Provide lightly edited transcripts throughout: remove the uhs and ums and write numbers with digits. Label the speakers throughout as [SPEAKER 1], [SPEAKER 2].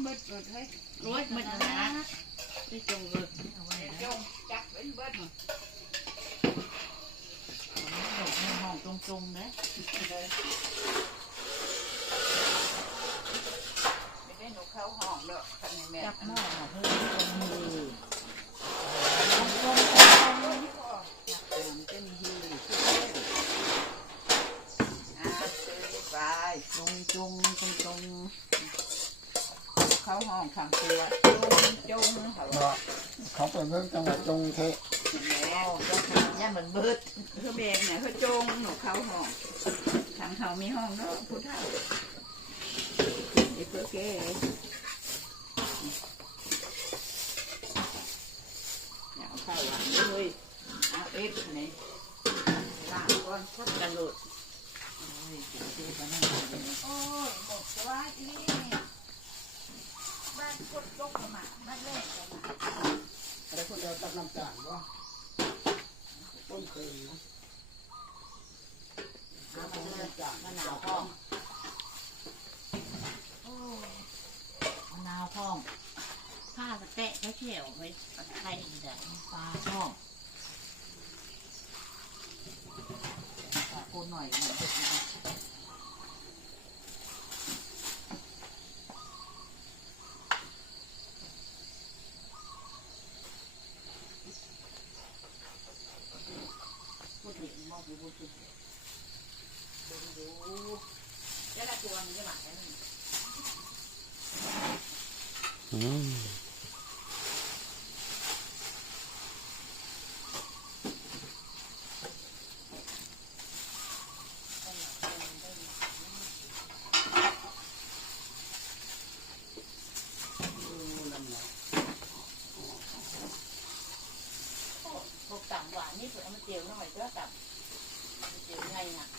[SPEAKER 1] บิดเลยให้
[SPEAKER 2] รวยมันนะที่จงเบิด
[SPEAKER 1] จงจับเป็นเบิด
[SPEAKER 2] ห้องตรงๆนะ
[SPEAKER 1] ไม่ได้หนูเข้าห้องเด้อคันนี้แม่
[SPEAKER 2] จับหม้อเพิ่มมือ
[SPEAKER 1] เป็นฮีไปจงเข้าห้องขังตัวจง
[SPEAKER 3] เขาเป็นเรื่องจังหวัดจงเทะ
[SPEAKER 1] แล้วย่าเหมือนเบิดคือเบงเนี่ยเขาจงหนูเข้าห้องทางเขามีห้องเนาะผู้เฒ่าไอ้เพื่อแก่อยากเข้าหลังเลยเอาเอฟนี่ล้างก่อนทับกันหลุดโอ้ยหมดสวัสดีบ้านกดยกมาบ้านแรก
[SPEAKER 3] อะไรคนเดียวตักน้ำจานวะต้มเคยนะ
[SPEAKER 2] น้ำเลยมะนาวพองมะนาวพองผ้าแตะเขาเชี่ยวไว้ไข่แต่ปลาพองปลาโคนหน่อยต่ำหวานนี่เผื่อมันเจียวหน่อยก็ต่ำเจียวไงน่ะ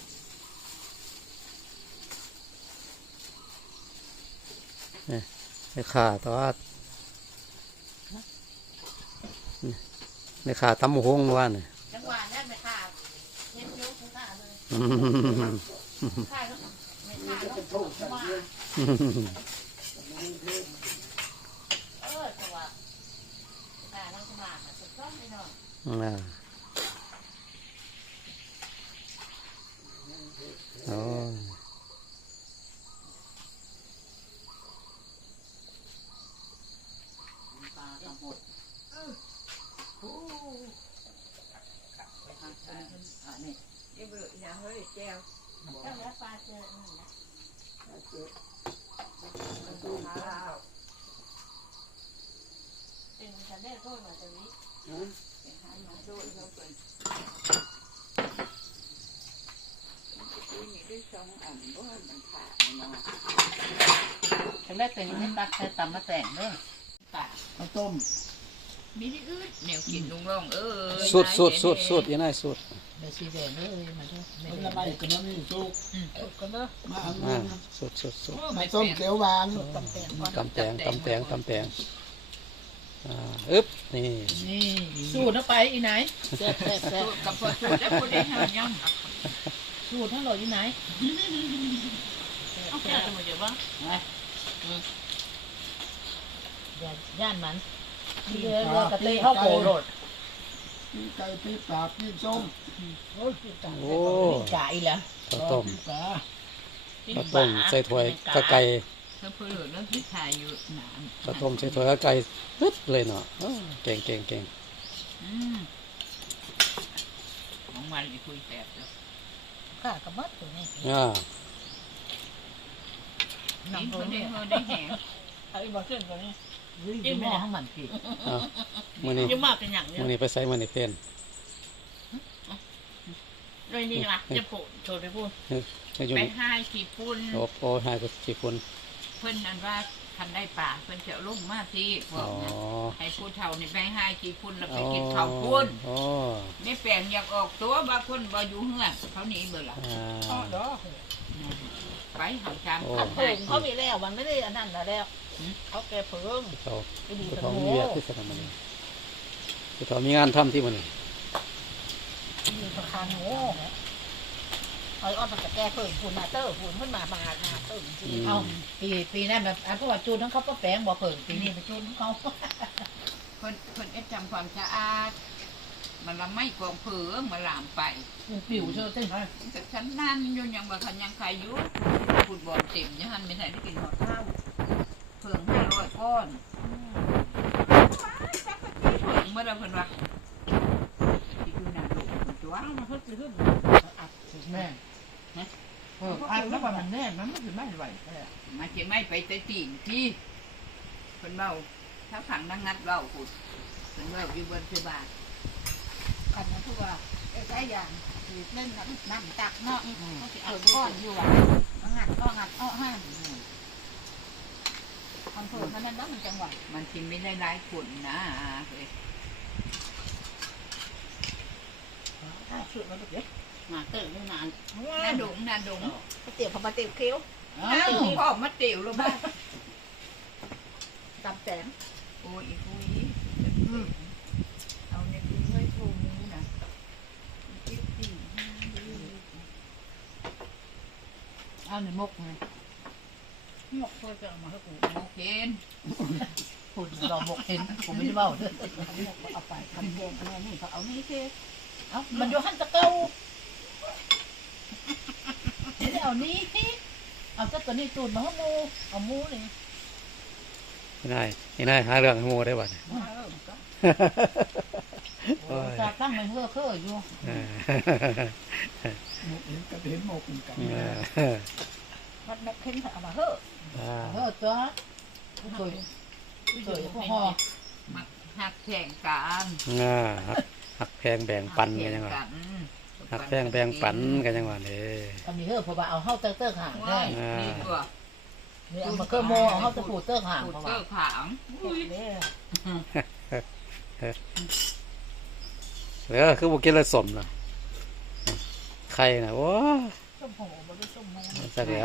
[SPEAKER 4] ไม่ขาดแต่ว่าไม่ขาดตำหงว่าเนี่ย
[SPEAKER 2] จังหวะนั้นไม่ขาดเย็นเยอะไม่ขาดเลยขาดแล้วไม่ขาดแล้วว่าจังหวะขาดแล้วจังหวะสุดยอดเลยเนาะ
[SPEAKER 4] โอ้
[SPEAKER 2] ปลาทั้งหมดไปทางนี่
[SPEAKER 1] ไอ้เบื่ออย่างเฮ้ยแก้ว
[SPEAKER 2] แล้วปลาเจอนั่นนะเป็นฉันได้โทษมาตรงนี้
[SPEAKER 1] หามาโดนเราเป็นมีด้วยช่องอ่ำบ้านมันขาดเนาะ
[SPEAKER 2] ฉันได้เป็นนี่ตักใส่ตำมะแตงเด้อตา
[SPEAKER 3] ข้าวต้ม
[SPEAKER 1] มีที่อื่นแนวกินลุงร่อง
[SPEAKER 4] สุดยังไงสุด
[SPEAKER 2] เดี๋ยวสีแดงเลยมาด้วย
[SPEAKER 3] มันจะไปกันแล้วนี่สุก
[SPEAKER 2] กันเด้อ
[SPEAKER 3] มา
[SPEAKER 4] สุด
[SPEAKER 3] มาต้มเขียวหวาน
[SPEAKER 4] ตำแตงอึ๊บนี่
[SPEAKER 2] สูตรเอาไปอีไหนแซ่บ
[SPEAKER 1] กับพอสูตรแล้วพอได้ห้ามย่
[SPEAKER 2] ำสูตรทั้งหมดอีไหนเอาแค่สมุนเดี๋ยวบ้างย่านมันเรือกระเตยเข้าโกโรด
[SPEAKER 3] ไก่ปีปลาปีส้ม
[SPEAKER 4] โอ้
[SPEAKER 2] จ่ายแล้ว
[SPEAKER 4] ข้าวต้มใส่ถ้วยกะไก่
[SPEAKER 1] ถ้าเพื่อเรื่องที่ถ่ายอยู่หนาม
[SPEAKER 4] ข้าวต้มใส่ถ้วยกะไก่ปึ๊ดเลยเนาะเก่ง
[SPEAKER 1] ของวันอีคุยแสบเลย
[SPEAKER 2] ข้ากระมัดตัวนี้
[SPEAKER 1] น้ำตัวนี้ได้แห้ง
[SPEAKER 2] ไอ้บอสเส้นตัวนี้จิ้มหม้อข้างมันพี่
[SPEAKER 4] มือนี้
[SPEAKER 2] จิ้มมากเป็นอย่างนี้
[SPEAKER 4] มือนี้ไปใส่มันในเพน
[SPEAKER 2] เลยนี่ล่ะจะโผล่โชว์ไปพูด
[SPEAKER 1] ไปให้ขี่ปุ่น
[SPEAKER 4] โอ้ให้ขี่ปุ่น
[SPEAKER 1] เพิ่นนั่นว่าทันได้ป่าเพิ่นเสียวลุ่มมาที่บอกนะให้ผู้เฒ่านี่ไปให้ขี่ปุ่นแล้วไปกินข้าวปุ่นไม่แปลงอยากออกตัวบางคนบ่อยู่เฮือนเขาหนีเบื่อละไปหาจาม
[SPEAKER 2] ขัดผงเขามีแล้วมันไม่ได้อันนั้นแล้วเขาแกเพิ่ง
[SPEAKER 4] เขามีเวียที่สนามมันเขามีงานทำที่มัน
[SPEAKER 2] มีประคานโง่เออยอ้อนมันจะแก้เพิ่มฝุ่นมาเตอร์ฝุ่นขึ้นมาเติมจริง
[SPEAKER 5] เอาปีนั้นแบบเพราะว่าจูนทั้งเขาก็แปลงบ่เพิ่งปีนี้ไปจูนเขา
[SPEAKER 1] คนจำความสะอาดมันละไม่กองเผือมาลามไป
[SPEAKER 5] ปิวเชื่อเต้น
[SPEAKER 1] แต่ฉันนั่นอยู่ยังว่าคันยังใครอยู่ฟุตบอลเต็มยังหันไม่ได้ได้กินหอดข้าวเผือง500 ก้อนจักรจี้เผืองเมื่อไรเพิ่นว่าที่ดูหน้าดูคนตัว
[SPEAKER 2] เอามาเพิ่มขึ้นอัด
[SPEAKER 5] แม่อันแล้วมันแน่มันไม่ถึงไม่ไหว
[SPEAKER 1] มาเจ็ไม่ไปแต่ตีนที่เพิ่นเบาถ้าขังนั่งงัดเบาขุดเพิ่นเบาอยู่บนเสือบาท
[SPEAKER 2] กันนะทุกว่าไอ้อย่างคือเล่นน้ำตักเนาะเขาจะเอาก้อนอยู่อ่ะงัดก็งัดอ้อห้างคอนโทรลนั้นแล้วมันจังหวะ
[SPEAKER 1] มันกินไม่ได้หลายคนนะเฮ้ย
[SPEAKER 2] สุดมันเด็กมาเติมนาน
[SPEAKER 1] น่าดงน่าดง
[SPEAKER 2] เตี๋ยวเขามาเตี๋ยวเคี้ยว
[SPEAKER 1] น่าดงพ่อมาเตี๋ยวลงมา
[SPEAKER 2] ตำแสง
[SPEAKER 1] โอ้ยอีกุยเอาในกุยไว้โทรมูนะเจ็บตี
[SPEAKER 5] เอาในมกไง
[SPEAKER 2] หมกเขาจะเอามาให้กู
[SPEAKER 1] โอเค
[SPEAKER 5] พูดเรามกเห็นผมไม่ได้เบ้าเด้อ
[SPEAKER 2] เอาไปทำแกงอะไรนี่เขาเอานี่เค้ก
[SPEAKER 5] เอ้ามันอยู่หันตะเก้าไม่ได้เอานี้เอาตัวนี้ตูดมาให้มูเอามูนี่
[SPEAKER 4] นี่นายหาเรื่องให้โมได้บ่เนี่ย
[SPEAKER 5] จากตั้งมันเฮ่อเฮ่ออยู่
[SPEAKER 3] หมกเห็นก็เห็นหมกเหมือนกัน
[SPEAKER 2] มันแม่เค้นเอามาเฮ้อ
[SPEAKER 5] เฮ่อตัวสวยสวยพวกห่อ
[SPEAKER 1] มักหักแข่งกัน
[SPEAKER 4] หักแพงแบ่งปันกันยังไงหักแพงแบ่งปันกันยังไงเนี่ย
[SPEAKER 5] ทำนี้เฮ่อเพราะว่าเอาเฮ่าเตอร์ห่างได้
[SPEAKER 1] ดีกว่า
[SPEAKER 5] นี่เอามาเกอโมเอาเฮ่าตะปูเตอร์ห่าง
[SPEAKER 1] ปู
[SPEAKER 5] เพราะ
[SPEAKER 1] เตอ
[SPEAKER 5] ว่า
[SPEAKER 1] ร์ขาง
[SPEAKER 2] เนี่ย
[SPEAKER 4] คือบุกินเลยสมนะใครนะว้า
[SPEAKER 2] ส้มโหบ่ได้ส้มโม
[SPEAKER 4] สักแล้ว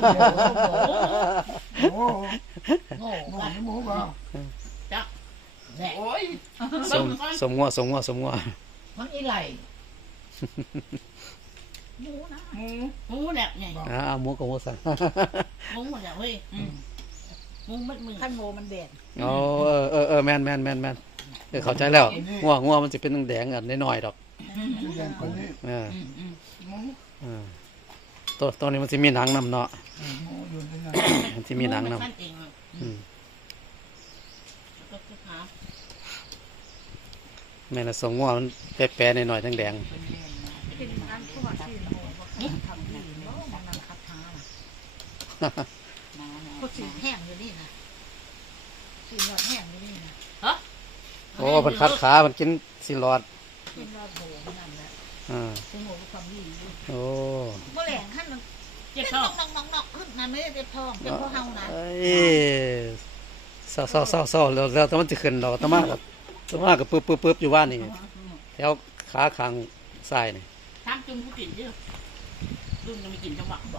[SPEAKER 3] โอ้
[SPEAKER 5] โง่
[SPEAKER 3] หมูหมูเปล่า
[SPEAKER 5] แน่
[SPEAKER 1] โอ้ย
[SPEAKER 4] สมงัว
[SPEAKER 5] มันอีไหล
[SPEAKER 2] หมูนะ
[SPEAKER 1] หมู
[SPEAKER 2] หมูแหละไง
[SPEAKER 4] หมูกับหมูสัน
[SPEAKER 2] หมูหมดแล้วเว้ยหมูมัดมือขั้นโมมันแดง
[SPEAKER 4] แม่นเข้าใจแล้วงัวมันจะเป็นแดงอันน้อยๆดอก
[SPEAKER 3] แดงคนนี้
[SPEAKER 1] หมู
[SPEAKER 4] ตัวนี้มันจะมีหนังนำเนาะ
[SPEAKER 3] หมูอยู่ในนั้น
[SPEAKER 4] มันจะมีหนังน
[SPEAKER 2] ขั้นเองก็คือขา
[SPEAKER 4] ำแม่ละสมงัวมันแปรๆหน่อยๆทั้งแดง
[SPEAKER 2] เป็นร้านทั่วที่โมว่าทำดีเนาะมันนั่งคัดท้านะก็สีแห้งอยู่นี่นะสีหลอดแห้งอยู่นี่นะ
[SPEAKER 4] โอ้มันคัดขามันกินสิรอด
[SPEAKER 2] เป็นหลอดโบนั่นแหละเป็นโมก็ทำดีอยู่
[SPEAKER 4] โอ้
[SPEAKER 2] เมื่อแหลงขั้นมันเจ็บท้องน้องขึ้นมาไม่ได้เจ็บท้องเจ็บเพราะเฮานะ
[SPEAKER 4] เศร้าแล้วแต่มันจะขึ้นเราตะมากกับปึ๊บอยู่บ้านนี่แถวขาข้างซ้ายนี่
[SPEAKER 2] ทำจุ่มผู้กินเยอะจุ่มจะมีกินจังหวะบ่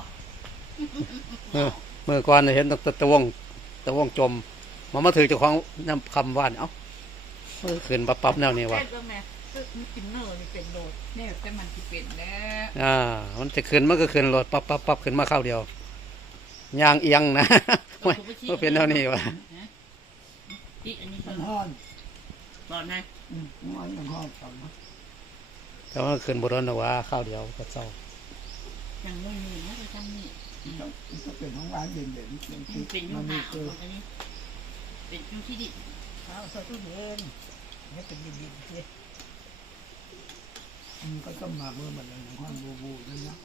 [SPEAKER 4] เมื่อก่อนเห็นตะวงจมมาถือเจ้าของน้ำคำว่านเอ้าขึ้นปั๊บแนวนี้วะ
[SPEAKER 2] แม่แม่มันกินเนอร์นี่เป็นโดด
[SPEAKER 1] เนี่ยแต่มันจะเป็นแล้ว
[SPEAKER 4] มันจะขึ้นมันก็ขึ้นรถปั๊บขึ้นมาเข้าเดียว ยางเอียงนะว่าเป็นแนวนี้วะ
[SPEAKER 2] อีอันนี้
[SPEAKER 3] มันห้อน
[SPEAKER 2] ตอนนั้น
[SPEAKER 3] มันห้อนตอน
[SPEAKER 4] แต่ว่าขึ้นบนรถนะว่าเข้าเดียวก็เศร้า
[SPEAKER 2] ยังไม่มีนะจะทำนี่
[SPEAKER 3] ก็เป็นของร้านเด่นๆ
[SPEAKER 2] เป็นยู
[SPEAKER 3] มัน
[SPEAKER 2] หา
[SPEAKER 3] คือ
[SPEAKER 2] อันนี้เป็นยูที่ดิ
[SPEAKER 5] เอาใส่ตู้เย็นนี่เป็นดินๆสิ
[SPEAKER 3] มันก็ต้องมาเมื่อมันเลยห้อนบูนั่นนะ